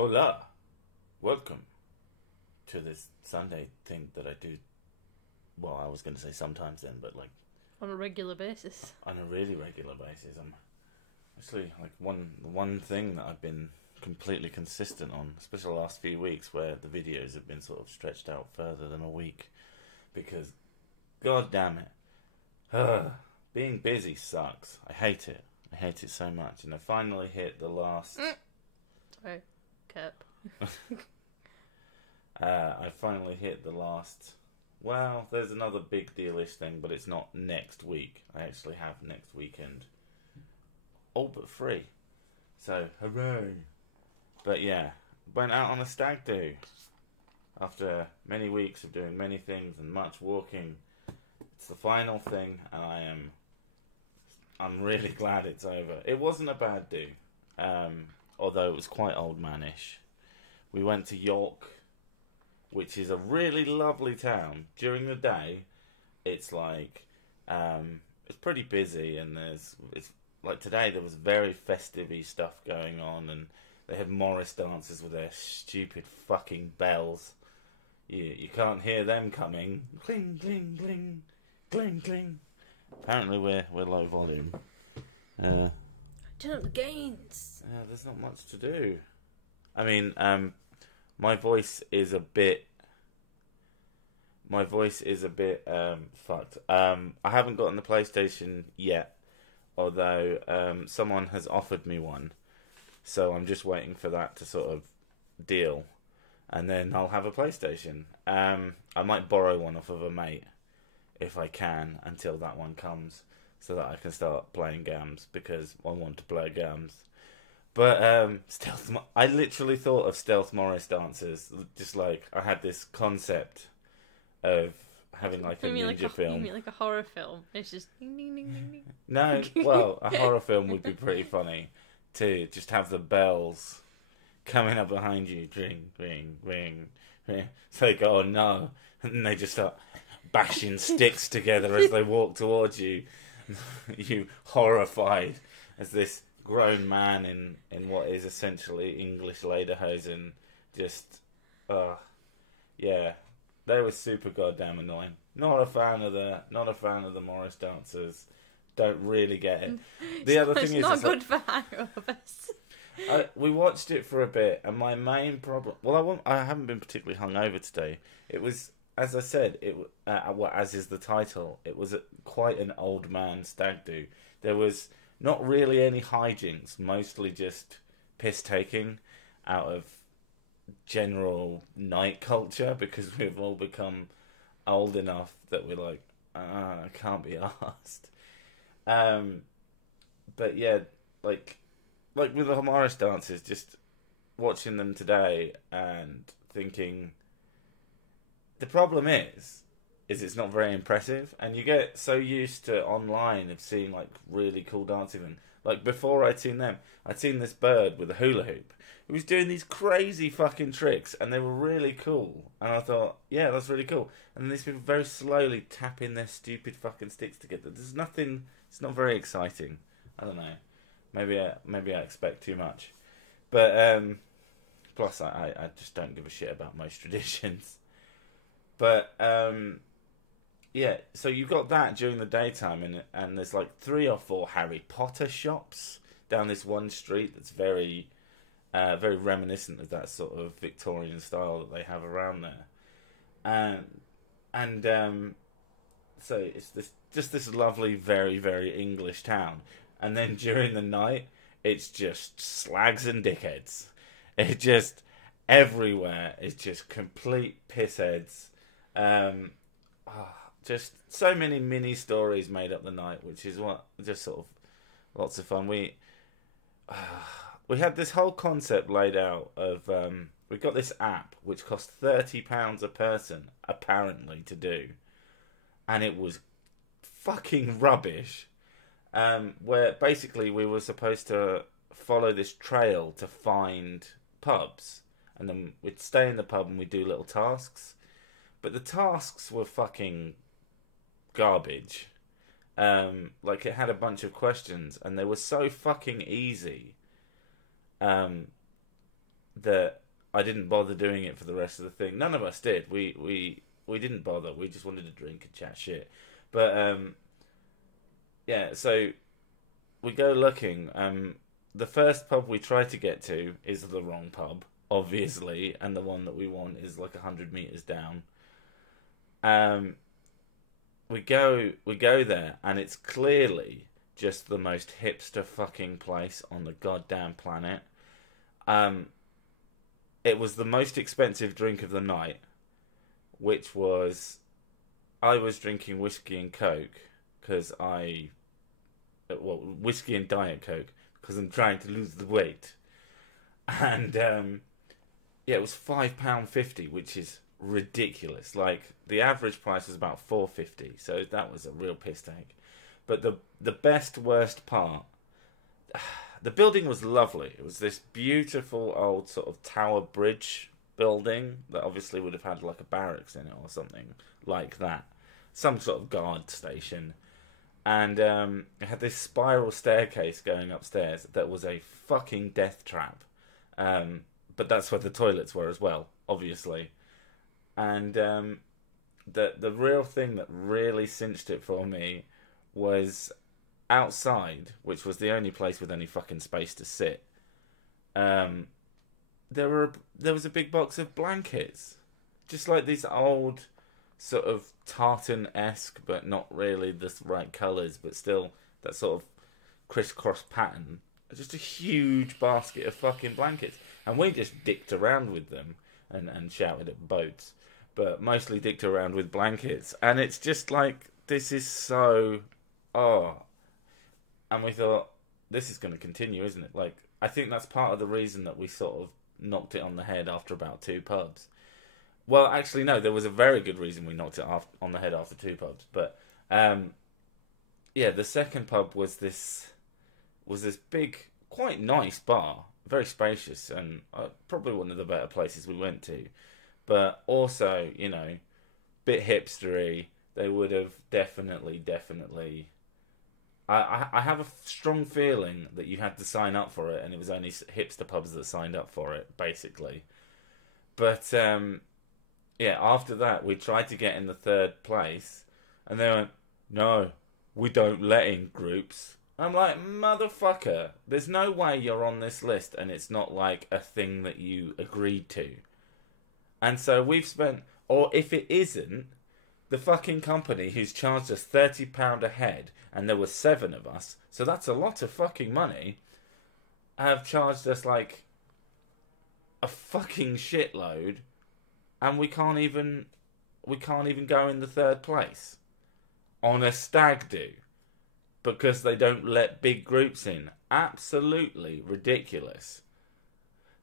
Hola! Welcome to this Sunday thing that I do. Well, I was going to say sometimes then, but like on a regular basis. On a really regular basis. I'm actually like one thing that I've been completely consistent on, especially the last few weeks, where the videos have been sort of stretched out further than a week, because god damn it, being busy sucks. I hate it. I hate it so much, and I finally hit the last. Sorry, Cap. I finally hit the last. Well, there's another big dealish thing, but it's not next week. I actually have next weekend all but free. So, hooray. But yeah, went out on a stag do. After many weeks of doing many things and much walking, it's the final thing, and I'm really glad it's over. It wasn't a bad do, although it was quite old manish. We went to York, which is a really lovely town. During the day, it's like it's pretty busy, and it's like today there was very festive-y stuff going on, and they have Morris dancers with their stupid fucking bells. You can't hear them coming. Cling, cling, cling, cling, cling. Apparently we're low volume. Turn up the gains. There's not much to do. I mean, my voice is a bit fucked. I haven't gotten the PlayStation yet, although someone has offered me one, so I'm just waiting for that to sort of deal, and then I'll have a PlayStation. I might borrow one off of a mate if I can until that one comes, so that I can start playing games, because I want to play games. But I literally thought of Stealth Morris dancers. Just like I had this concept of having like a ninja film. You mean like a horror film? It's just ding ding ding ding ding. No, well, a horror film would be pretty funny to just have the bells coming up behind you, ring, ring, ring, ring. So they go, oh no, and then they just start bashing sticks together as they walk towards you. You horrified as this grown man in what is essentially English lederhosen, just yeah, they were super goddamn annoying. Not a fan of the Morris dancers. Don't really get it. The other thing is, not good for hangovers. We watched it for a bit, and my main problem. Well, I haven't been particularly hungover today. It was, as I said, as is the title. It was quite an old man stag do. There was not really any hijinks, mostly just piss taking out of general night culture, because we've all become old enough that we're like, I can't be arsed. But yeah, like with the Morris dancers, just watching them today and thinking, the problem is it's not very impressive, and you get so used to online of seeing like really cool dancing. And like before I'd seen them, I'd seen this bird with a hula hoop who was doing these crazy fucking tricks, and they were really cool. And I thought, yeah, that's really cool. And then these people very slowly tapping their stupid fucking sticks together. There's nothing. It's not very exciting. I don't know. Maybe I expect too much. But plus I just don't give a shit about most traditions. But yeah, so you've got that during the daytime, and there's like 3 or 4 Harry Potter shops down this one street that's very reminiscent of that sort of Victorian style that they have around there. And so it's this lovely, very, very English town. And then during the night, it's just slags and dickheads. It just everywhere. It's just complete pissheads. Just so many mini stories made up the night, which is what just sort of lots of fun. We had this whole concept laid out of we got this app which cost £30 a person apparently to do, and it was fucking rubbish. Where basically we were supposed to follow this trail to find pubs, and then we'd stay in the pub and we'd do little tasks. But the tasks were fucking garbage. Like, it had a bunch of questions, and they were so fucking easy that I didn't bother doing it for the rest of the thing. None of us did. We didn't bother. We just wanted to drink and chat shit. But yeah, so we go looking. The first pub we try to get to is the wrong pub, obviously, and the one that we want is like 100 meters down. We go there, and it's clearly just the most hipster fucking place on the goddamn planet. It was the most expensive drink of the night, which was, I was drinking whiskey and coke because whiskey and Diet Coke because I'm trying to lose the weight, and yeah, it was £5.50, which is ridiculous. Like, the average price was about £4.50, so that was a real piss take. But the best worst part, the building was lovely. It was this beautiful old sort of tower bridge building that obviously would have had like a barracks in it or something like that, some sort of guard station. And it had this spiral staircase going upstairs that was a fucking death trap. But that's where the toilets were as well, obviously. And the real thing that really cinched it for me was outside, which was the only place with any fucking space to sit. There was a big box of blankets, just like these old sort of tartan-esque, but not really the right colours, but still that sort of crisscross pattern. Just a huge basket of fucking blankets, and we just dicked around with them and shouted at boats, but mostly dicked around with blankets. And it's just like, this is so and we thought, this is going to continue, isn't it? Like, I think that's part of the reason that we sort of knocked it on the head after about 2 pubs. Well, actually, no, there was a very good reason we knocked it on the head after 2 pubs. But yeah, the second pub was this big, quite nice bar, very spacious, and probably one of the better places we went to. But also, you know, bit hipstery. They would have definitely. I have a strong feeling that you had to sign up for it, and it was only hipster pubs that signed up for it, basically. But yeah, after that, we tried to get in the 3rd place, and they went, "No, we don't let in groups." I'm like, motherfucker, there's no way you're on this list and it's not like a thing that you agreed to. And so we've spent, or if it isn't, the fucking company who's charged us £30 a head, and there were 7 of us, so that's a lot of fucking money, have charged us like a fucking shitload, and we can't even go in the 3rd place on a stag do because they don't let big groups in. Absolutely ridiculous.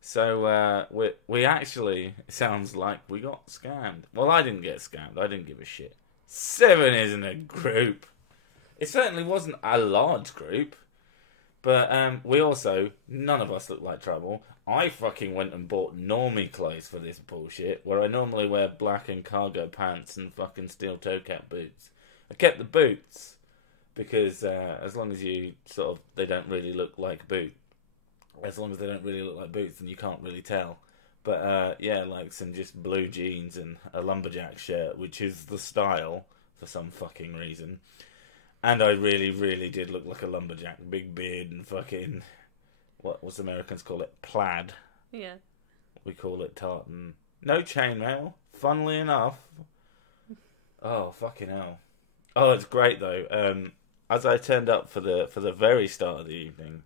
So we actually, it sounds like we got scammed. Well, I didn't get scammed. I didn't give a shit. 7 isn't a group. It certainly wasn't a large group. But we also, none of us looked like trouble. I fucking went and bought normie clothes for this bullshit, where I normally wear black and cargo pants and fucking steel toe cap boots. I kept the boots because as long as they don't really look like boots. As long as they don't really look like boots, then you can't really tell. But yeah, like some just blue jeans and a lumberjack shirt, which is the style for some fucking reason. And I really, really did look like a lumberjack. Big beard and fucking, what's Americans call it? Plaid. Yeah. We call it tartan. No chainmail, funnily enough. Oh, fucking hell. Oh, it's great though. As I turned up for the very start of the evening,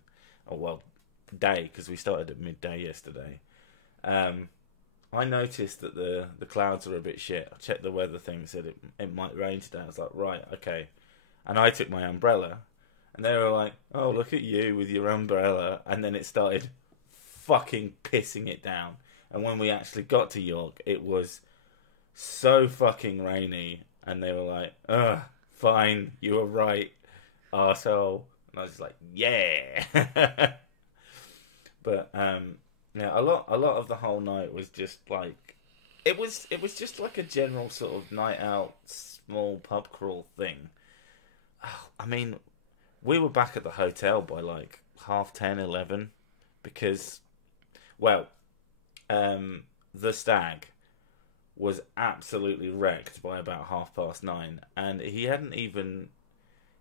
day, because we started at midday yesterday, I noticed that the clouds were a bit shit. I checked the weather thing, said it might rain today. I was like, right, okay. And I took my umbrella, and they were like, oh, look at you with your umbrella. And then it started fucking pissing it down. And when we actually got to York, it was so fucking rainy. And they were like, ugh, fine, you were right, arsehole. And I was just like, yeah. But yeah, a lot of the whole night was just like, it was just like a general sort of night out, small pub crawl thing. I mean, we were back at the hotel by like 10:30, 11, because, well, the Stag was absolutely wrecked by about 9:30, and he hadn't even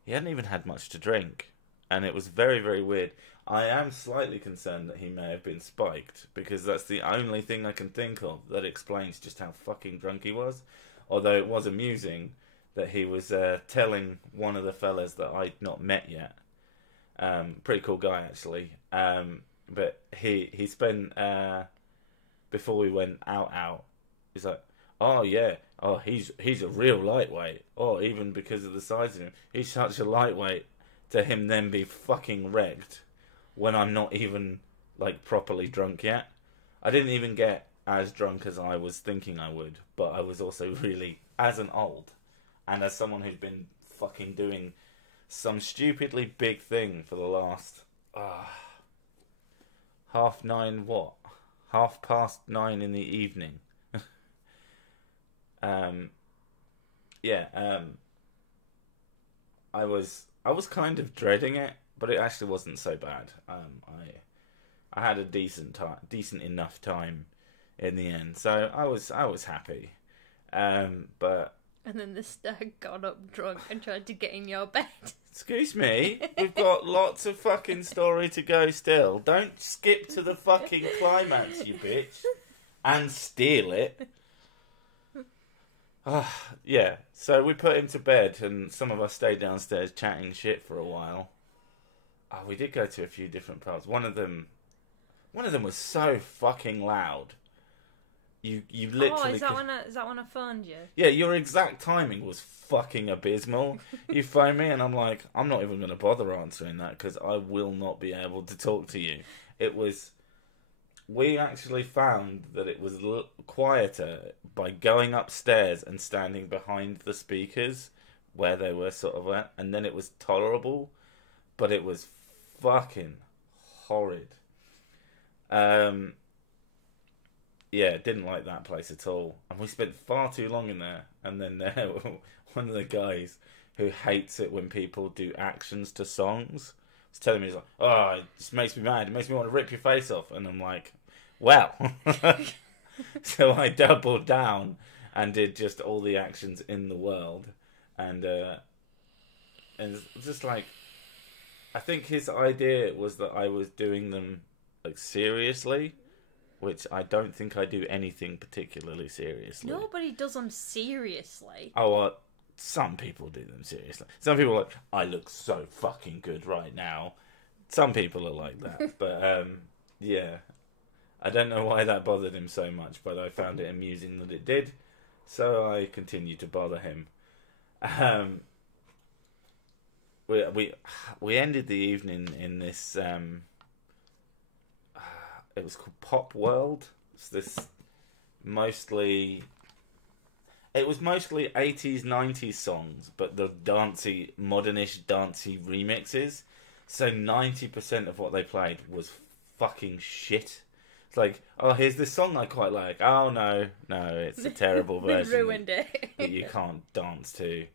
had much to drink, and it was very, very weird. I am slightly concerned that he may have been spiked, because that's the only thing I can think of that explains just how fucking drunk he was. Although it was amusing that he was telling one of the fellas that I'd not met yet. Pretty cool guy, actually. But he spent, before we went out, he's like, oh yeah, oh he's a real lightweight. Oh, even because of the size of him, he's such a lightweight. To him then be fucking wrecked when I'm not even like properly drunk yet. I didn't even get as drunk as I was thinking I would, but I was also really, as an old, and as someone who's been fucking doing some stupidly big thing for the last 9:30 in the evening. I was kind of dreading it, but it actually wasn't so bad. I had a decent enough time in the end, so I was happy. But and then the Stag got up drunk and tried to get in your bed. Excuse me, we've got lots of fucking story to go still. Don't skip to the fucking climax, you bitch, and steal it. Yeah, so we put him to bed, and some of us stayed downstairs chatting shit for a while. We did go to a few different pubs. One of them was so fucking loud. You literally. Is that when I phoned you? Yeah, your exact timing was fucking abysmal. You phoned me, and I'm like, I'm not even going to bother answering that because I will not be able to talk to you. It was. We actually found that it was quieter by going upstairs and standing behind the speakers where they were sort of at, and then it was tolerable, but it was fucking horrid. Yeah, didn't like that place at all, and we spent far too long in there. And then one of the guys who hates it when people do actions to songs was telling me, he's like, "Oh, it just makes me mad. It makes me want to rip your face off." And I'm like, well, so I doubled down and did just all the actions in the world, and just like, I think his idea was that I was doing them like seriously, which I don't think I do anything particularly seriously. Nobody does them seriously. Oh, some people do them seriously. Some people are like, I look so fucking good right now. Some people are like that, but yeah. I don't know why that bothered him so much, but I found it amusing that it did, so I continued to bother him. We ended the evening in this. It was called Pop World. It's this mostly. It was mostly 80s, 90s songs, but the dancey, modernish, dancey remixes. So 90% of what they played was fucking shit. It's like, oh, here's this song I quite like. Oh, no, it's a terrible version. They ruined it. That you can't dance to.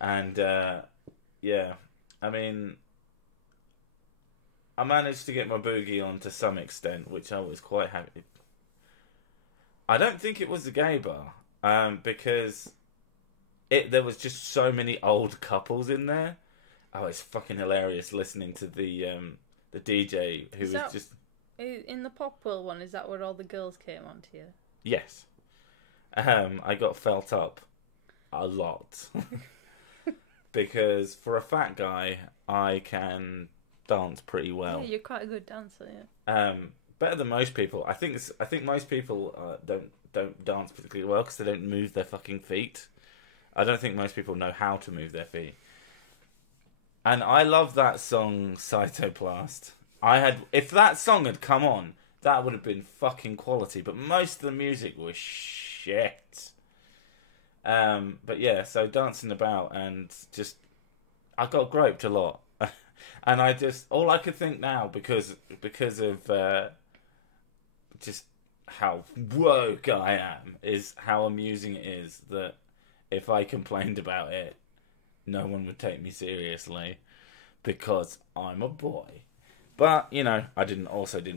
And, yeah, I mean, I managed to get my boogie on to some extent, which I was quite happy. I don't think it was a gay bar, because there was just so many old couples in there. Oh, it's fucking hilarious listening to the DJ who was just... In the Pop World one, is that where all the girls came onto you? Yes. I got felt up a lot. Because for a fat guy, I can dance pretty well. Yeah, you're quite a good dancer, yeah. Better than most people. I think most people don't dance particularly well because they don't move their fucking feet. I don't think most people know how to move their feet. And I love that song, Cytoplast. If that song had come on, that would have been fucking quality. But most of the music was shit. But yeah, so dancing about and just, I got groped a lot, and all I could think now because of just how woke I am is how amusing it is that if I complained about it, no one would take me seriously because I'm a boy. But, you know, I didn't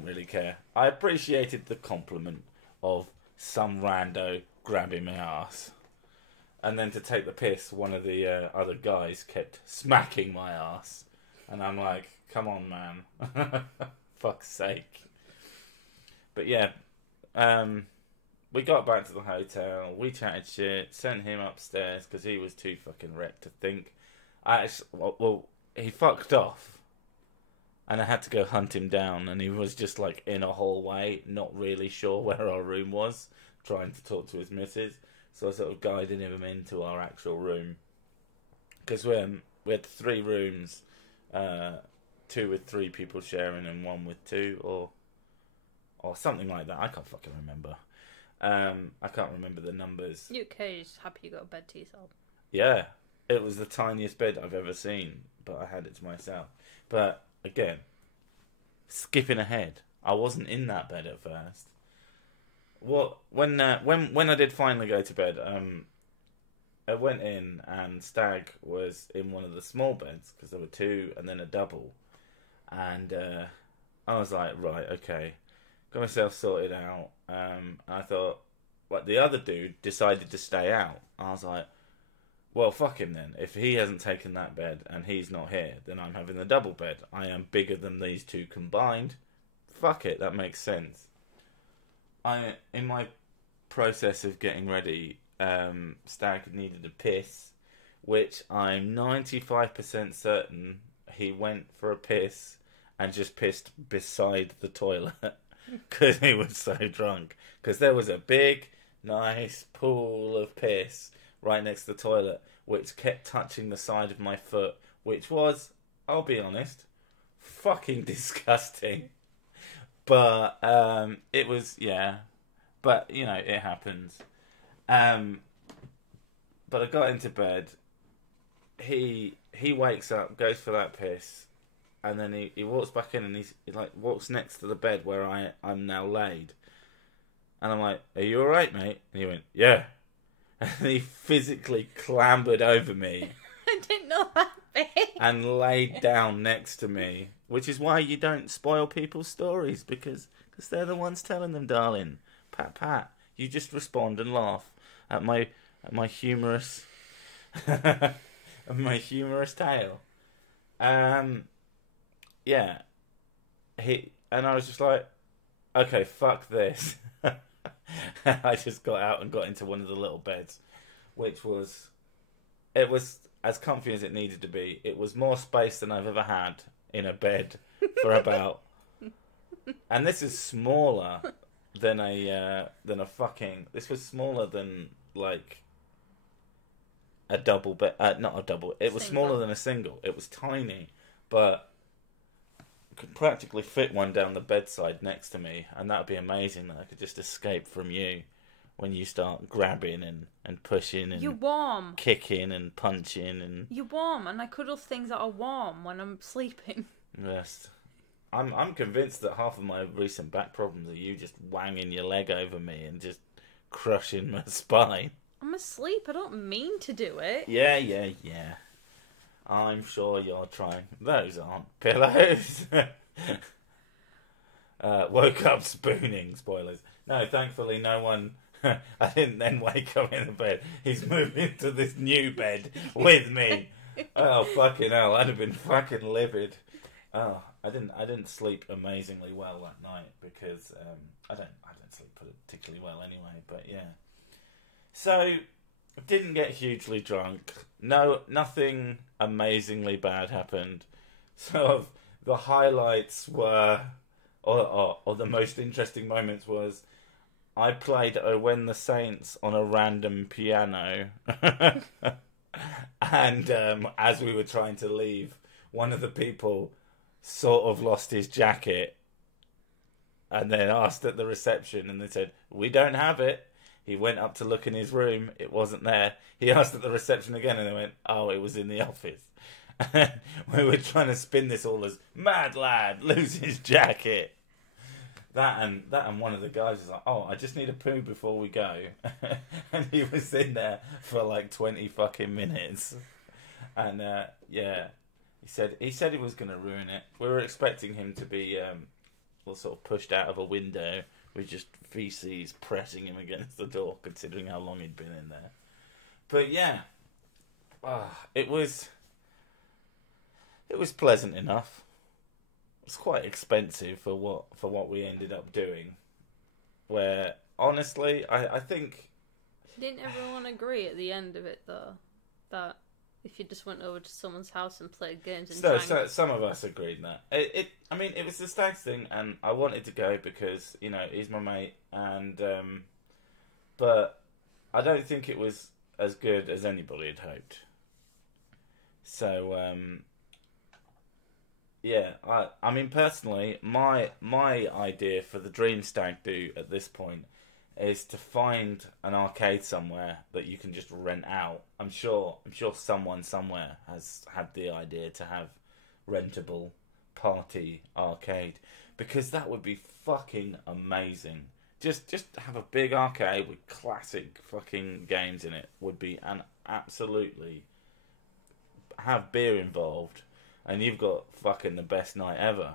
really care. I appreciated the compliment of some rando grabbing my ass. And then to take the piss, one of the other guys kept smacking my ass. And I'm like, come on, man. Fuck's sake. But yeah, we got back to the hotel. We chatted shit. Sent him upstairs because he was too fucking wrecked to think. He fucked off. And I had to go hunt him down. And he was just like in a hallway, not really sure where our room was, trying to talk to his missus. So I sort of guided him into our actual room. Because we had 3 rooms, 2 with 3 people sharing and 1 with 2, or something like that. I can't fucking remember. I can't remember the numbers. You're just happy you got a bed to yourself. Yeah, it was the tiniest bed I've ever seen, but I had it to myself. But again, skipping ahead, I wasn't in that bed at first. When I did finally go to bed, I went in and Stag was in one of the small beds because there were 2 and then a double, and I was like, right, okay, got myself sorted out. I thought, the other dude decided to stay out. I was like, well, fuck him then. If he hasn't taken that bed and he's not here, then I'm having the double bed. I am bigger than these 2 combined. Fuck it, that makes sense. In my process of getting ready, Stag needed a piss, which I'm 95% certain he went for a piss and just pissed beside the toilet because he was so drunk. Because there was a big, nice pool of piss right next to the toilet, which kept touching the side of my foot, which was, I'll be honest, fucking disgusting. But it was, yeah. But, you know, it happens. But I got into bed. He wakes up, goes for that piss, and then he walks back in and he like walks next to the bed where I'm now laid. And I'm like, are you alright, mate? And he went, yeah. And he physically clambered over me. I didn't know that bit. And laid down next to me. Which is why you don't spoil people's stories, because they're the ones telling them, darling. Pat, pat. You just respond and laugh at my humorous my humorous tale. Yeah. And I was just like, okay, fuck this. I just got out and got into one of the little beds, which was as comfy as it needed to be. It was more space than I've ever had in a bed for about, and this is smaller than this was smaller than like a double bed, not a double. It was smaller than a single. It was tiny, but could practically fit one down the bedside next to me, and that would be amazing. That I could just escape from you when you start grabbing and pushing and you're warm, kicking and punching and you're warm, and I cuddle things that are warm when I'm sleeping. Yes, I'm convinced that half of my recent back problems are you just wanging your leg over me and just crushing my spine. I'm asleep. I don't mean to do it. Yeah. I'm sure you're trying. Those aren't pillows. Woke up spooning, spoilers. No, thankfully no one... I didn't then wake up in the bed. He's moved into this new bed with me. Oh, fucking hell. I'd have been fucking livid. Oh, I didn't sleep amazingly well that night because I don't sleep particularly well anyway, but yeah. So... didn't get hugely drunk. No, nothing amazingly bad happened. So the highlights were, or the most interesting moments was, I played "Oh When the Saints" on a random piano, and as we were trying to leave, one of the people sort of lost his jacket, and then asked at the reception, and they said, "We don't have it." He went up to look in his room. It wasn't there. He asked at the reception again, and they went, "Oh, it was in the office." We were trying to spin this all as mad lad loses his jacket. That and one of the guys was like, "Oh, I just need a poo before we go," and he was in there for like 20 fucking minutes. And yeah, He said he was going to ruin it. We were expecting him to be sort of pushed out of a window with just feces pressing him against the door, considering how long he'd been in there. But yeah, it was pleasant enough. It was quite expensive for what we ended up doing. Where honestly, I think didn't everyone agree at the end of it though that if you just went over to someone's house and played games and so some of us agreed that it was the Stag's thing, and I wanted to go because he's my mate, and but I don't think it was as good as anybody had hoped. So yeah, I mean personally, my idea for the dream Stag do at this point is to find an arcade somewhere that you can just rent out. I'm sure someone somewhere has had the idea to have rentable party arcade, because that would be fucking amazing. Just have a big arcade with classic fucking games in it would be an absolutely, have beer involved, and you've got fucking the best night ever.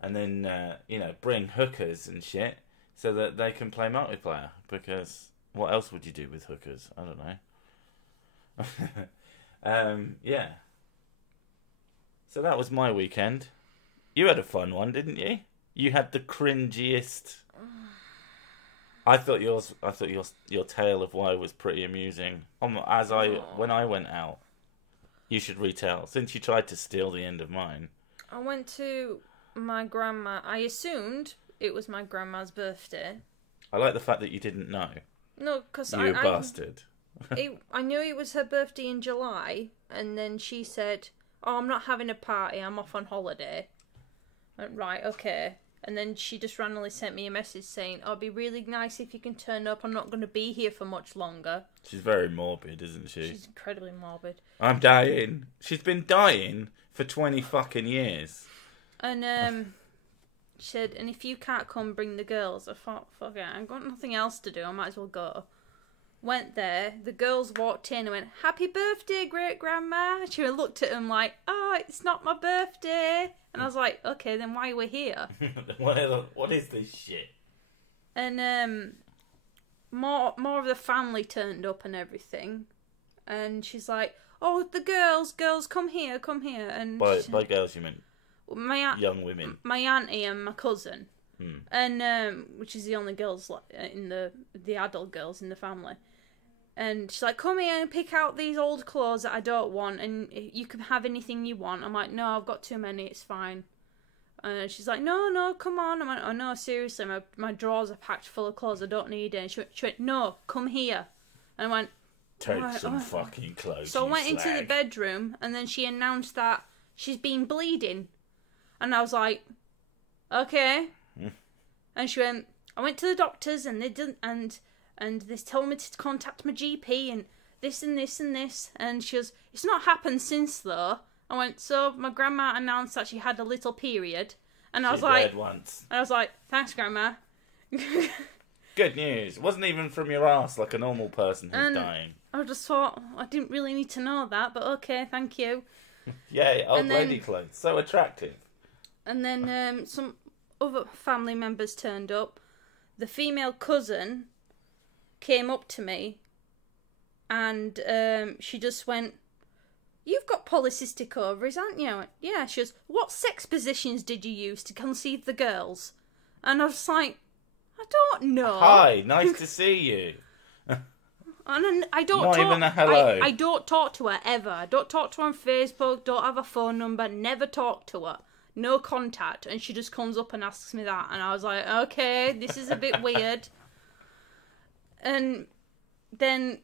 And then bring hookers and shit, so that they can play multiplayer, because what else would you do with hookers? I don't know. Yeah. So that was my weekend. You had a fun one, didn't you? You had the cringiest. I thought your tale of woe was pretty amusing. When I went out, you should retell, since you tried to steal the end of mine. I went to my grandma. I assumed it was my grandma's birthday. I like the fact that you didn't know. No, because you bastard. I knew it was her birthday in July, and then she said, "Oh, I'm not having a party. I'm off on holiday." I went, right, okay. And then she just randomly sent me a message saying, "Oh, it'd be really nice if you can turn up. I'm not going to be here for much longer." She's very morbid, isn't she? She's incredibly morbid. I'm dying. She's been dying for 20 fucking years. And she said, "And if you can't come, bring the girls." I thought, fuck it, I've got nothing else to do. I might as well go. Went there. The girls walked in and went, "Happy birthday, great grandma." She looked at them like, "Oh, it's not my birthday." And I was like, "Okay, then why are we here?" What is this shit? And more of the family turned up and everything. And she's like, "Oh, the girls, come here." And by girls you meant my young women. My auntie and my cousin. And which is the only girls in the adult girls in the family. And she's like, "Come here and pick out these old clothes that I don't want, and you can have anything you want." I'm like, "No, I've got too many, it's fine." And she's like, no, come on. I went, "Oh no, seriously, my drawers are packed full of clothes, I don't need it." And she went, "No, come here." And I went, "Take some fucking clothes." So I went into the bedroom, and then she announced that she's been bleeding. And I was like, "Okay." And she went, "I went to the doctors, and they didn't, and they told me to contact my GP, and this and this and this." And she goes, "It's not happened since though." I went, "So my grandma announced that she had a little period." And I was like, once. And I was like, "Thanks, grandma." Good news. It wasn't even from your ass like a normal person who's dying. I just thought, I didn't really need to know that, but okay, thank you. Yay, old lady clothes. So attractive. And then some other family members turned up. The female cousin came up to me, and she just went, "You've got polycystic ovaries, haven't you?" I went, "Yeah." She goes, "What sex positions did you use to conceive the girls?" And I was like, "I don't know." "Hi, nice to see you." And I don't Not talk, even a hello. I don't talk to her ever. I don't talk to her on Facebook, don't have a phone number, never talk to her. No contact. And she just comes up and asks me that. And I was like, okay, this is a bit weird. And then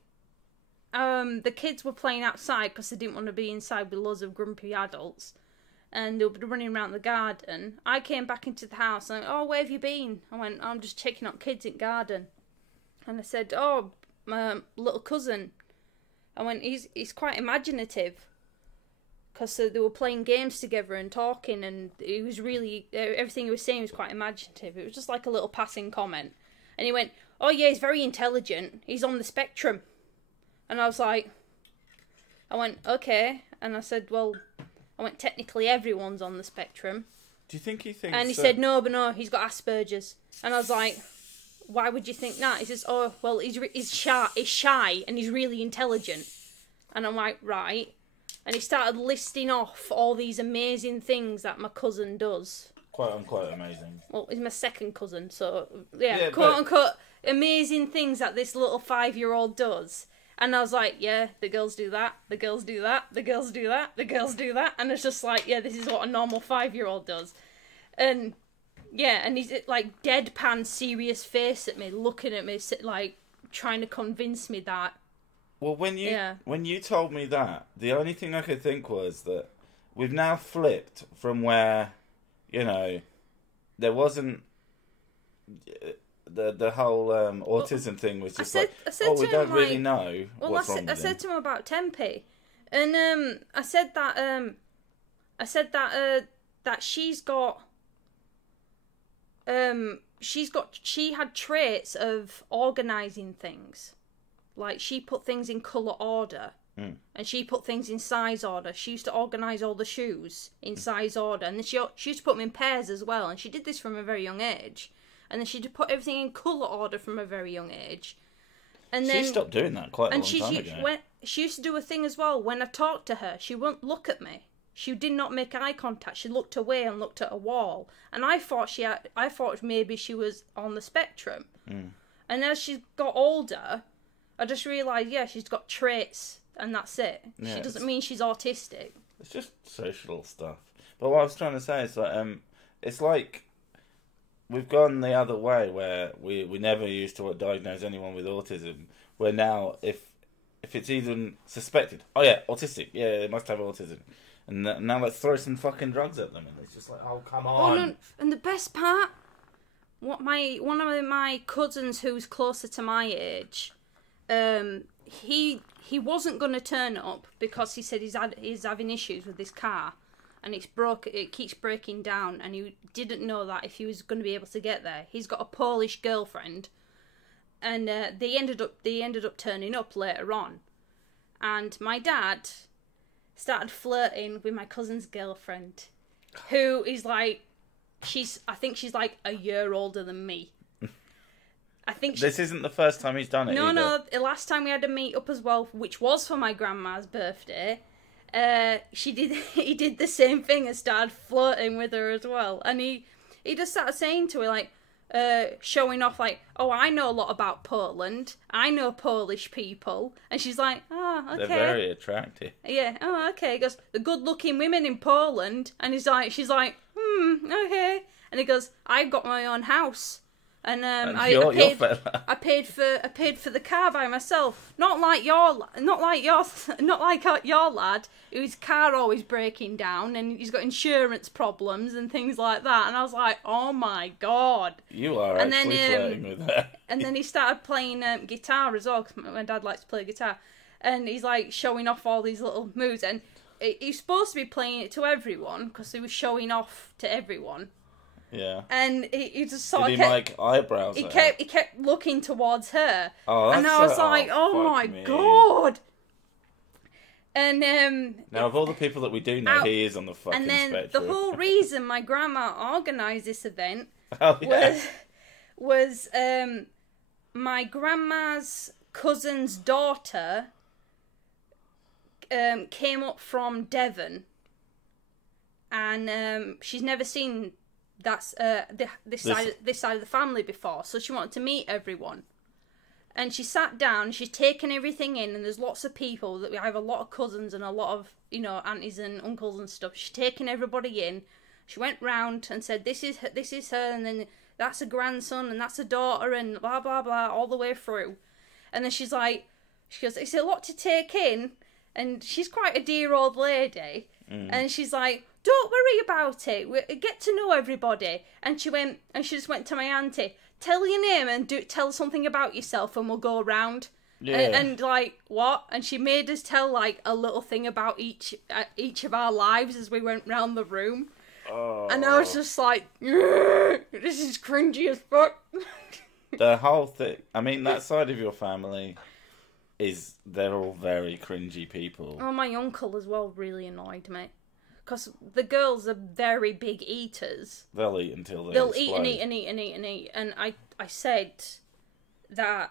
the kids were playing outside because they didn't want to be inside with loads of grumpy adults. And they were running around the garden. I came back into the house and, "Oh, where have you been?" I went, "I'm just checking out kids in the garden." And I said, "Oh, my little cousin." I went, he's quite imaginative. Because they were playing games together and talking, and it was really, everything he was saying was quite imaginative. It was just like a little passing comment. And he went, "Oh yeah, he's very intelligent. He's on the spectrum." And I went, "Okay." And I said, "Well, I went, technically everyone's on the spectrum. Do you think he thinks... And he said, no, but no, he's got Asperger's. And I was like, why would you think that? He says, oh, well, he's shy and he's really intelligent. And I'm like, right. And he started listing off all these amazing things that my cousin does. Quite unquote amazing. Well, he's my second cousin, so, yeah quote unquote amazing things that this little 5-year-old does. And I was like, yeah, the girls do that, the girls do that, the girls do that, the girls do that. And it's just like, yeah, this is what a normal 5-year-old does. And, yeah, and he's like deadpan serious face at me, looking at me, like, trying to convince me that. Well, when you told me that, the only thing I could think was that we've now flipped from where, you know, there wasn't... The whole autism thing was just we don't really know what's wrong with him. I said to him about Tempe, and I said that she had traits of organising things, like she put things in colour order, and she put things in size order. She used to organise all the shoes in size order, and then she used to put them in pairs as well, and she did this from a very young age. And then she'd put everything in colour order from a very young age. And then she stopped doing that quite a long time ago. She used to do a thing as well. When I talked to her, she wouldn't look at me. She did not make eye contact. She looked away and looked at a wall. And I thought maybe she was on the spectrum. And as she got older, I just realised, yeah, she's got traits, and that's it. Yeah, she doesn't mean she's autistic. It's just social stuff. But what I was trying to say is that it's like... We've gone the other way, where we never used to diagnose anyone with autism. Where now, if it's even suspected, oh yeah, autistic, yeah, they must have autism, and now let's throw some fucking drugs at them, and it's just like, oh come on. Oh, no. And the best part, one of my cousins who's closer to my age, he wasn't going to turn up because he said he's having issues with his car. And it keeps breaking down, and he didn't know that if he was going to be able to get there. He's got a Polish girlfriend, and they ended up turning up later on. And my dad started flirting with my cousin's girlfriend, who is like, I think she's like a year older than me. I think this isn't the first time he's done it. No, the last time we had a meet up as well, which was for my grandma's birthday. He did the same thing and started flirting with her as well. And he just started saying to her, like, showing off, like, oh, I know a lot about Poland. I know Polish people. And she's like, oh, okay. They're very attractive. Yeah, oh, okay. He goes, the good-looking women in Poland. And she's like, okay. And he goes, I've got my own house. And I paid for the car by myself. Not like your lad, whose car always breaking down, and he's got insurance problems and things like that. And I was like, oh my god, you are actually flirting with that. And then he started playing guitar as well, because my dad likes to play guitar, and he's like showing off all these little moves. And he's supposed to be playing it to everyone because he was showing off to everyone. Yeah. And he just sort of kept... eyebrows He kept looking towards her. Oh, that's... And I was like, oh my god. And, now, of all the people that we do know, he is on the fucking spectrum. And then the whole reason my grandma organised this event was my grandma's cousin's daughter came up from Devon. And she's never seen... this side of the family before, so she wanted to meet everyone. And she sat down, she's taken everything in, and there's lots of people that we have a lot of cousins and a lot of, you know, aunties and uncles and stuff. She's taken everybody in. She went round and said, this is her, and then that's a grandson, and that's a daughter, and blah blah blah, all the way through. And then she goes, it's a lot to take in, and she's quite a dear old lady, and she's like, don't worry about it. We get to know everybody. And she just went to my auntie. Tell your name and tell something about yourself, and we'll go around. Yeah. And like, what? And she made us tell like a little thing about each of our lives as we went round the room. Oh. And I was just like, this is cringy as fuck. The whole thing. I mean, that side of your family they're all very cringy people. Oh, my uncle as well really annoyed me. because the girls are very big eaters. They'll eat until they'll explode. Eat and eat. And I said that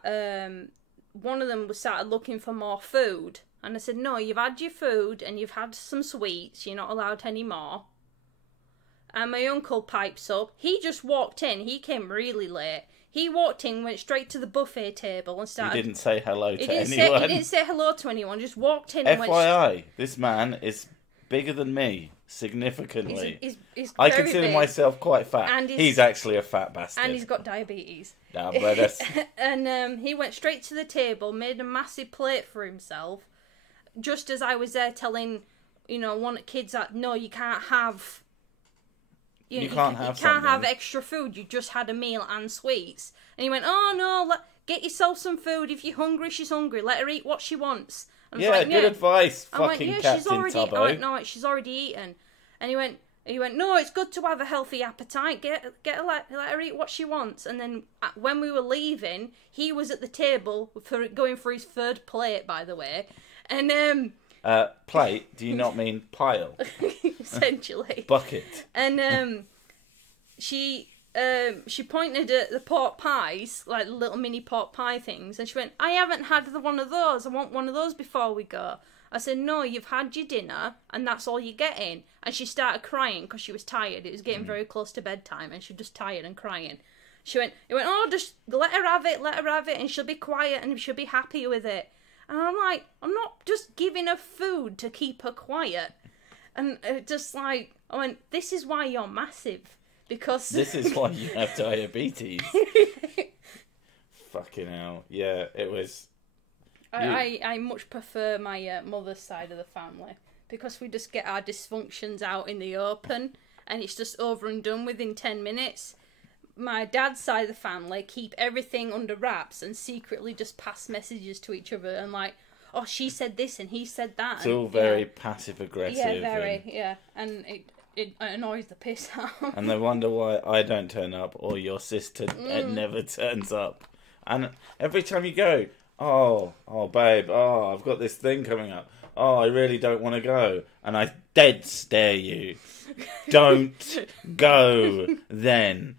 one of them started looking for more food. And I said, no, you've had your food and you've had some sweets. You're not allowed any more. And my uncle pipes up. He just walked in. He came really late. He walked in, went straight to the buffet table and started... He didn't say hello to anyone. He didn't say hello to anyone. Just walked in and FYI, this man is bigger than me, significantly. He's I consider myself quite fat. And he's actually a fat bastard. And he's got diabetes. Nah, but and he went straight to the table, made a massive plate for himself. Just as I was there telling, one of the kids that, no, you can't have... You can't have extra food. You just had a meal and sweets. And he went, oh, no, get yourself some food. If you're hungry, she's hungry. Let her eat what she wants. Yeah, good advice, fucking Captain Tubbo. I went, no, she's already eaten. And he went, no, it's good to have a healthy appetite. Let her eat what she wants. And then when we were leaving, he was at the table going for his third plate, by the way. And plate? Do you not mean pile? Essentially. Bucket. And she pointed at the pork pies, like the little mini pork pie things, and she went, I haven't had one of those. I want one of those before we go. I said, no, you've had your dinner, and that's all you're getting. And she started crying because she was tired. It was getting very close to bedtime, and she was just tired and crying. He went, oh, just let her have it, and she'll be quiet, and she'll be happy with it. And I'm like, I'm not just giving her food to keep her quiet. And just like, I went, this is why you're massive. Because... This is why you have diabetes. Fucking hell. Yeah, it was... I much prefer my mother's side of the family. Because we just get our dysfunctions out in the open. And it's just over and done within 10 minutes. My dad's side of the family keep everything under wraps and secretly just pass messages to each other and like, oh, she said this and he said that. It's all very passive-aggressive. Yeah, very, yeah. And it annoys the piss out. And they wonder why I don't turn up or your sister never turns up. And every time you go, oh, babe, I've got this thing coming up. Oh, I really don't want to go. And I dead stare you. Don't go then.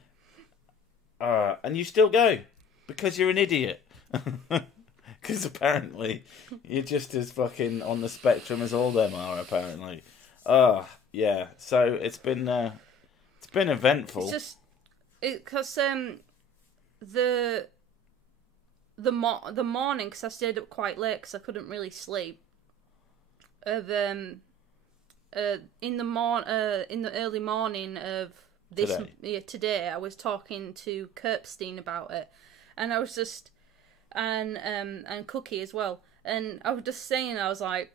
And you still go because you're an idiot. Because apparently you're just as fucking on the spectrum as all them are. Apparently, yeah. So it's been eventful. It's just because the morning, because I stayed up quite late because I couldn't really sleep. In the early morning of today, I was talking to Kirpstein about it, and I was just and Cookie as well, and I was just saying, I was like,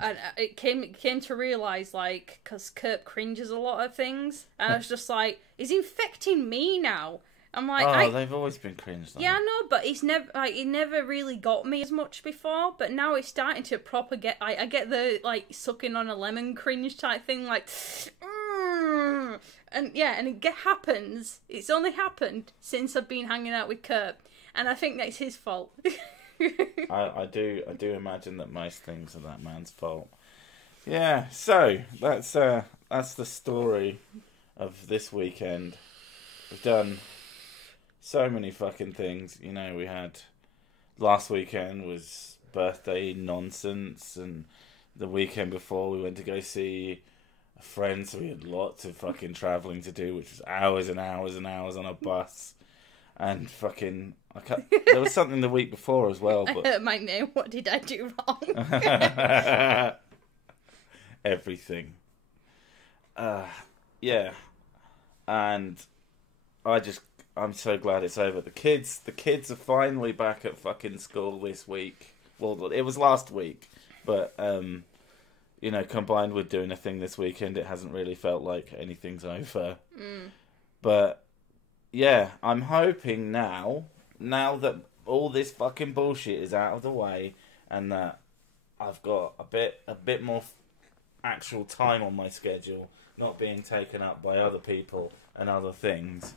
and it came to realise, like, because Kirp cringes a lot of things, and I was just like, he's infecting me now. I'm like, they've always been cringe though. Yeah, I know, but it never really got me as much before, but now it's starting to proper get, I get the, like, sucking on a lemon cringe type thing, like, and yeah, and it happens, it's only happened since I've been hanging out with Kurt, and I think that's his fault. I do imagine that most things are that man's fault. Yeah, so, that's the story of this weekend. We've done so many fucking things. You know, we had... Last weekend was birthday nonsense, and the weekend before we went to go see a friend, so we had lots of fucking travelling to do, which was hours and hours and hours on a bus. And fucking... there was something the week before as well, but... I hurt my name. What did I do wrong? Everything. Yeah. And I'm so glad it's over. The kids are finally back at fucking school this week. Well, it was last week, but you know, combined with doing a thing this weekend, it hasn't really felt like anything's over. But yeah, I'm hoping now that all this fucking bullshit is out of the way, and that I've got a bit more actual time on my schedule, not being taken up by other people and other things.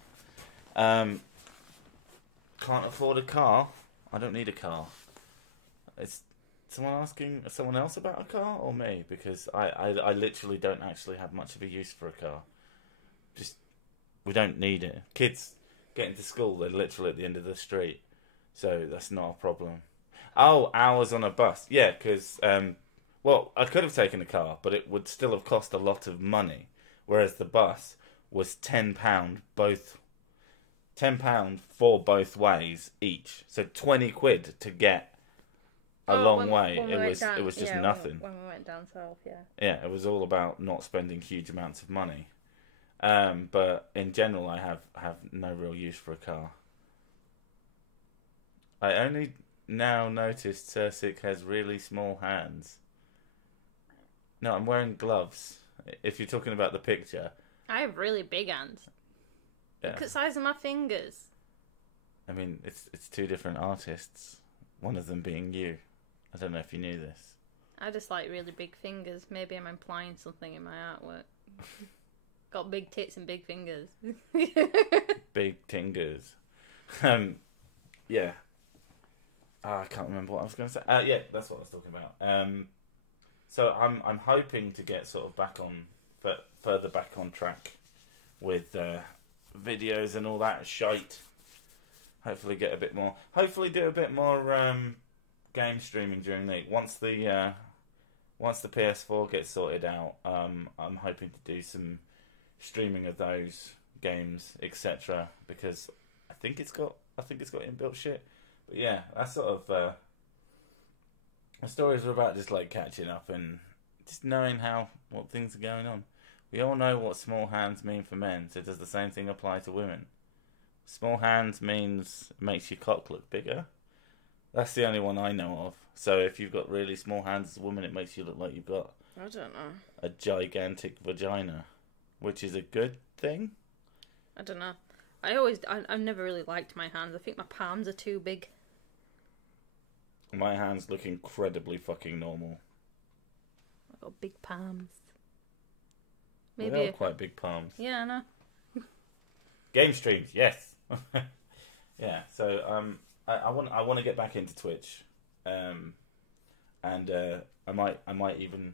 Can't afford a car. I don't need a car. It's someone asking someone else about a car or me? Because I literally don't actually have much of a use for a car. Just, we don't need it. Kids getting to school, they're literally at the end of the street. So that's not a problem. Oh, hours on a bus. Yeah, because, well, I could have taken a car, but it would still have cost a lot of money. Whereas the bus was £10 both. £10 for both ways each. So 20 quid to get a long way. It was just nothing. When we went down south, yeah. Yeah, it was all about not spending huge amounts of money. But in general, I have no real use for a car. I only now noticed Sirsik has really small hands. No, I'm wearing gloves. If you're talking about the picture. I have really big hands. Yeah. Look at the size of my fingers. I mean, it's two different artists. One of them being you. I don't know if you knew this. I just like really big fingers. Maybe I'm implying something in my artwork. Got big tits and big fingers. Big tingers. Yeah. I can't remember what I was going to say. Yeah, that's what I was talking about. So I'm hoping to get sort of back on, further back on track with videos and all that shite. Hopefully get a bit more. Hopefully do a bit more game streaming during the week. Once the PS4 gets sorted out, I'm hoping to do some streaming of those games, etc. Because I think it's got inbuilt shit. But yeah, that's sort of the stories are about just like catching up and just knowing what things are going on. We all know what small hands mean for men, so does the same thing apply to women? Small hands makes your cock look bigger. That's the only one I know of. So if you've got really small hands as a woman, it makes you look like you've got I don't know. a gigantic vagina, which is a good thing. I don't know. I've never really liked my hands. I think my palms are too big. My hands look incredibly fucking normal. I've got big palms. Maybe they are quite big palms. Yeah, I know. Game streams, yes. Yeah, so I want to get back into Twitch, and I might even.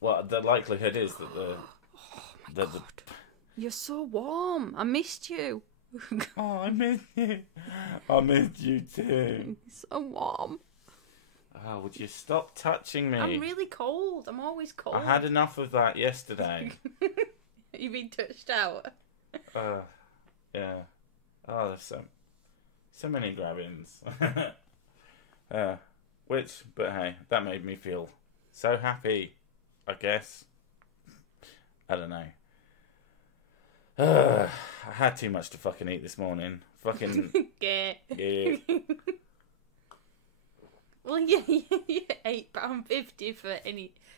Well, the likelihood is that the You're so warm. I missed you. Oh, I missed you. I missed you too. So warm. Oh, would you stop touching me? I'm really cold. I'm always cold. I had enough of that yesterday. You've been touched out. Yeah. Oh, there's so many grabbings. But hey, that made me feel so happy, I guess. I don't know. I had too much to fucking eat this morning. Fucking... Yeah. Yeah. Well, yeah, £8.50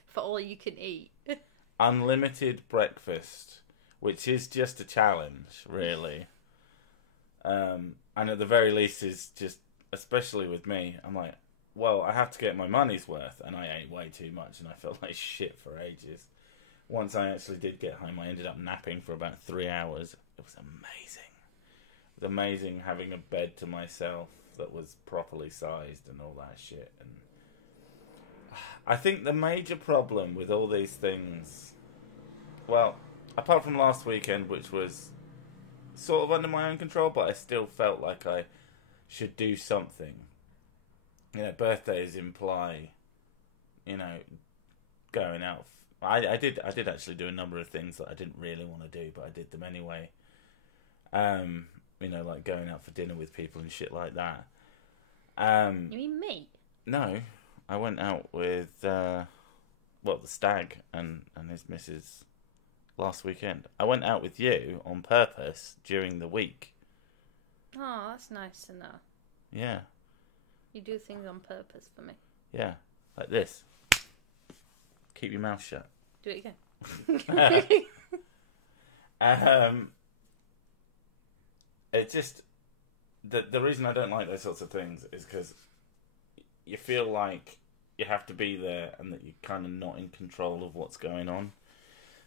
for all you can eat. Unlimited breakfast, which is just a challenge, really. And at the very least is just, especially with me, I'm like, well, I have to get my money's worth, and I ate way too much, and I felt like shit for ages. Once I actually did get home, I ended up napping for about 3 hours. It was amazing. It was amazing having a bed to myself that was properly sized and all that shit. And I think the major problem with all these things, well, apart from last weekend, which was sort of under my own control, but I still felt like I should do something. You know, birthdays imply, you know, going out. I did actually do a number of things that I didn't really want to do, but I did them anyway. You know, like going out for dinner with people and shit like that. You mean me? No, I went out with the Stag and his missus last weekend. I went out with you on purpose during the week. Oh, that's nice to know. Yeah. You do things on purpose for me. Yeah, like this. Keep your mouth shut. Do it again. It's just the reason I don't like those sorts of things is because you feel like you have to be there and that you're kind of not in control of what's going on.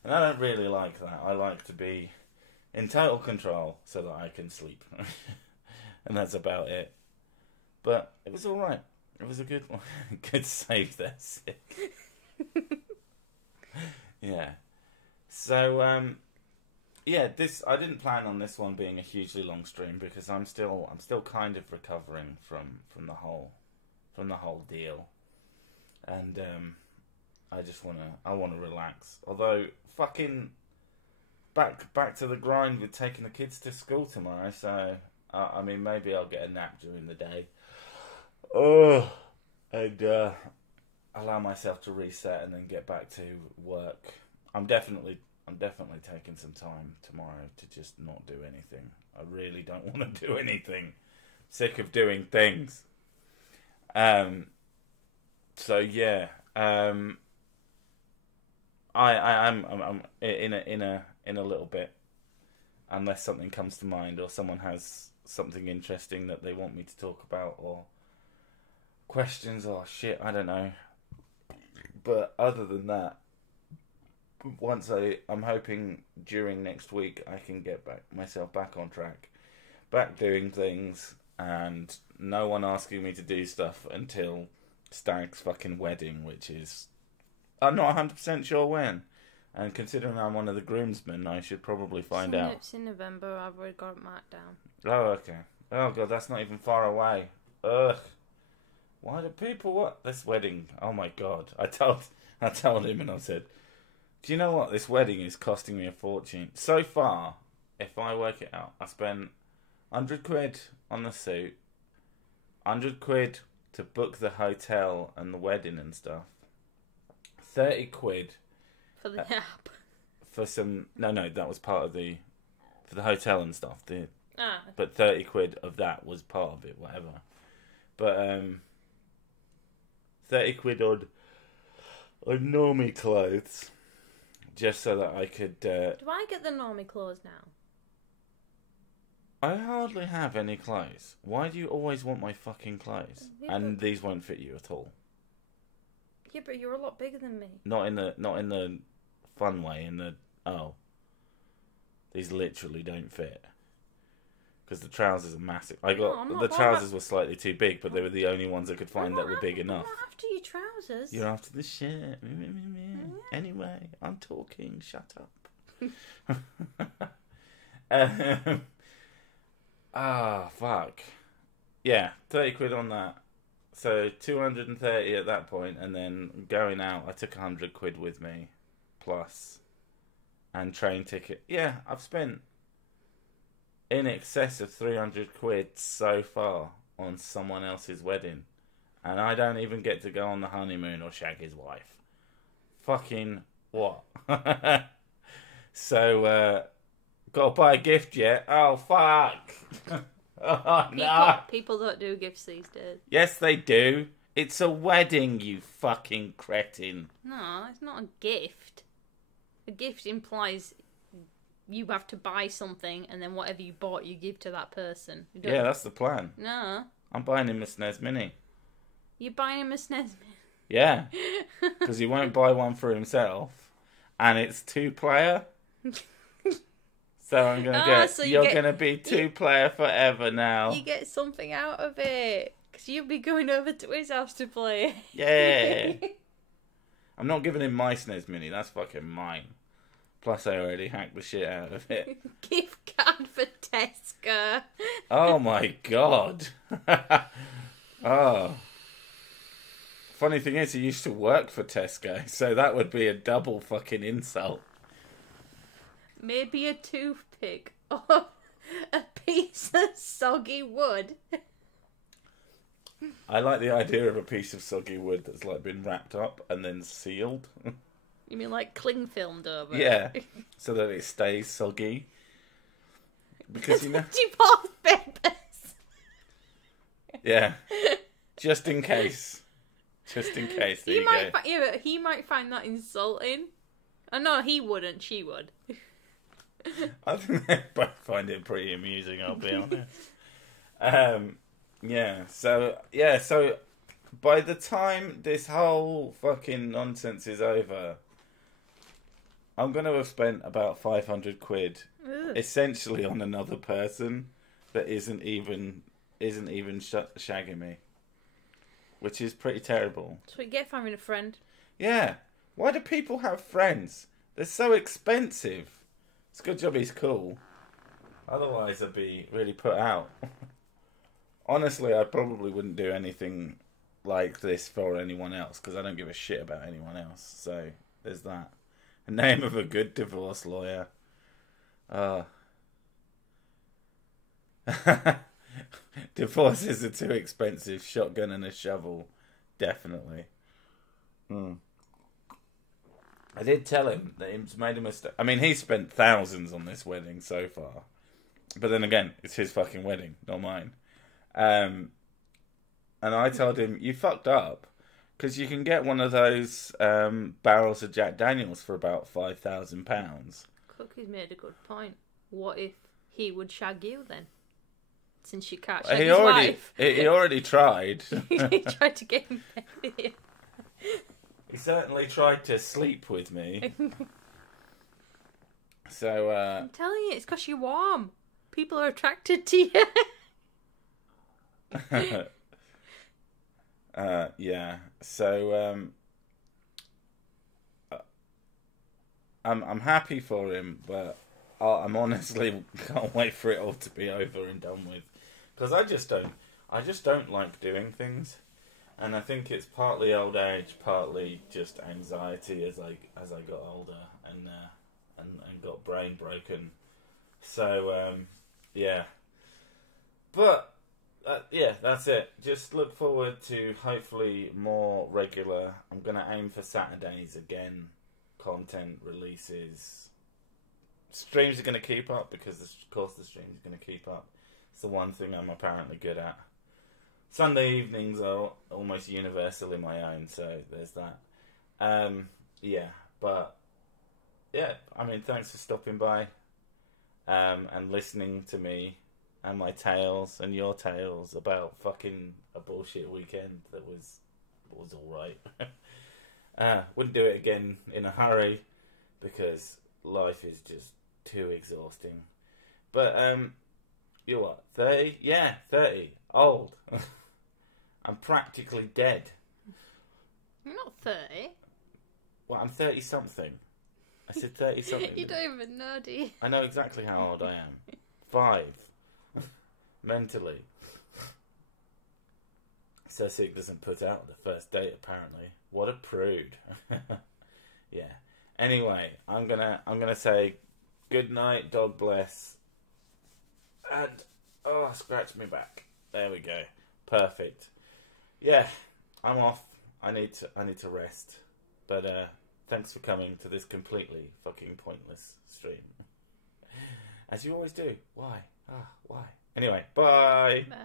And I don't really like that. I like to be in total control so that I can sleep. And that's about it. But it was alright. It was a good one. Good save there, Sick. Yeah. So, yeah, I didn't plan on this one being a hugely long stream because I'm still kind of recovering from the whole deal, and I wanna relax. Although fucking back to the grind with taking the kids to school tomorrow. So I mean, maybe I'll get a nap during the day. Oh, and allow myself to reset and then get back to work. I'm definitely taking some time tomorrow to just not do anything. I really don't want to do anything. Sick of doing things. So yeah. I'm in a little bit, unless something comes to mind or someone has something interesting that they want me to talk about or questions or shit, I don't know. But other than that, I'm hoping during next week I can get myself back on track, back doing things, and no one asking me to do stuff until Stag's fucking wedding, which is, I'm not 100% sure when. And considering I'm one of the groomsmen, I should probably find out. It's in November. I've already got it marked down. Oh, okay. Oh god, that's not even far away. Ugh. Why do people want this wedding? Oh my god. I told him and I said, do you know what? This wedding is costing me a fortune. So far, if I work it out, I spent 100 quid on the suit, 100 quid to book the hotel and the wedding and stuff, 30 quid for the app. For some, no, that was part of for the hotel and stuff. Ah. But 30 quid of that was part of it, whatever. But 30 quid on normie clothes, just so that I could. Do I get the normie clothes now? I hardly have any clothes. Why do you always want my fucking clothes? Yeah, and these won't fit you at all. Yeah, but you're a lot bigger than me. Not in the fun way. These literally don't fit. Because the trousers are massive. The trousers were slightly too big, but they were the only ones I could find that were big enough. I'm not after your trousers. You're after the shit. Anyway, I'm talking. Shut up. Fuck. Yeah, 30 quid on that. So 230 at that point, and then going out, I took 100 quid with me, plus, and train ticket. Yeah, I've spent in excess of 300 quid so far on someone else's wedding, and I don't even get to go on the honeymoon or shag his wife. Fucking what? So, gotta buy a gift yet? Oh, fuck. Oh, no. People don't do gifts these days. Yes, they do. It's a wedding, you fucking cretin. No, it's not a gift. A gift implies you have to buy something, and then whatever you bought, you give to that person. Yeah, that's the plan. No. I'm buying him a SNES Mini. You're buying him a SNES Mini? Yeah. Because he won't buy one for himself. And it's 2-player. So I'm going to get... So you're going to be 2-player forever now. You get something out of it. Because you'll be going over to his house to play. Yeah. I'm not giving him my SNES Mini. That's fucking mine. Plus, I already hacked the shit out of it. Gift card for Tesco. Oh my god. Oh. Funny thing is, he used to work for Tesco, so that would be a double fucking insult. Maybe a toothpick or a piece of soggy wood. I like the idea of a piece of soggy wood that's like been wrapped up and then sealed. You mean like cling filmed over? Yeah, so that it stays soggy. Because you know, divorce papers. Yeah, just in case. Just in case. There you go. Yeah, he might find that insulting. Oh no, he wouldn't. She would. I think they both find it pretty amusing. I'll be honest. So by the time this whole fucking nonsense is over, I'm going to have spent about 500 quid, essentially on another person that isn't even shagging me, which is pretty terrible. That's what you get for having a friend. Yeah. Why do people have friends? They're so expensive. It's a good job he's cool. Otherwise, I'd be really put out. Honestly, I probably wouldn't do anything like this for anyone else, because I don't give a shit about anyone else. So, there's that. The name of a good divorce lawyer. Divorces are too expensive. Shotgun and a shovel. Definitely. I did tell him that he's made a mistake. I mean, he spent thousands on this wedding so far. But then again, it's his fucking wedding, not mine. And I told him, you fucked up. Because you can get one of those barrels of Jack Daniels for about £5,000. Cookie's made a good point. What if he would shag you then? Since you can't shag his wife. He already tried. He tried to get him back with you. He certainly tried to sleep with me. So, I'm telling you, it's because you're warm. People are attracted to you. Yeah. So, I'm happy for him, but I'm honestly can't wait for it all to be over and done with, because I just don't like doing things, and I think it's partly old age, partly just anxiety as I got older and got brain broken. So yeah, but yeah, that's it. Just look forward to hopefully more regular. I'm gonna aim for Saturdays again. Content releases. Streams are going to keep up because, of course, the streams are going to keep up. It's the one thing I'm apparently good at. Sunday evenings are almost universally my own, so there's that. Yeah, but yeah, I mean, thanks for stopping by and listening to me and my tales and your tales about fucking a bullshit weekend that was alright. Wouldn't do it again in a hurry because life is just too exhausting. But you're what, 30? Yeah, 30. Old. I'm practically dead. You're not 30. Well, I'm 30 something. I said 30 something. You don't even know, do you? I know exactly how old I am. 5. Mentally. So Sig doesn't put out the first date, apparently. What a prude. Yeah. Anyway, I'm gonna say good night, dog bless, and scratch me back. There we go. Perfect. Yeah, I'm off. I need to rest. But thanks for coming to this completely fucking pointless stream. As you always do. Why? Why? Anyway, bye. Bye.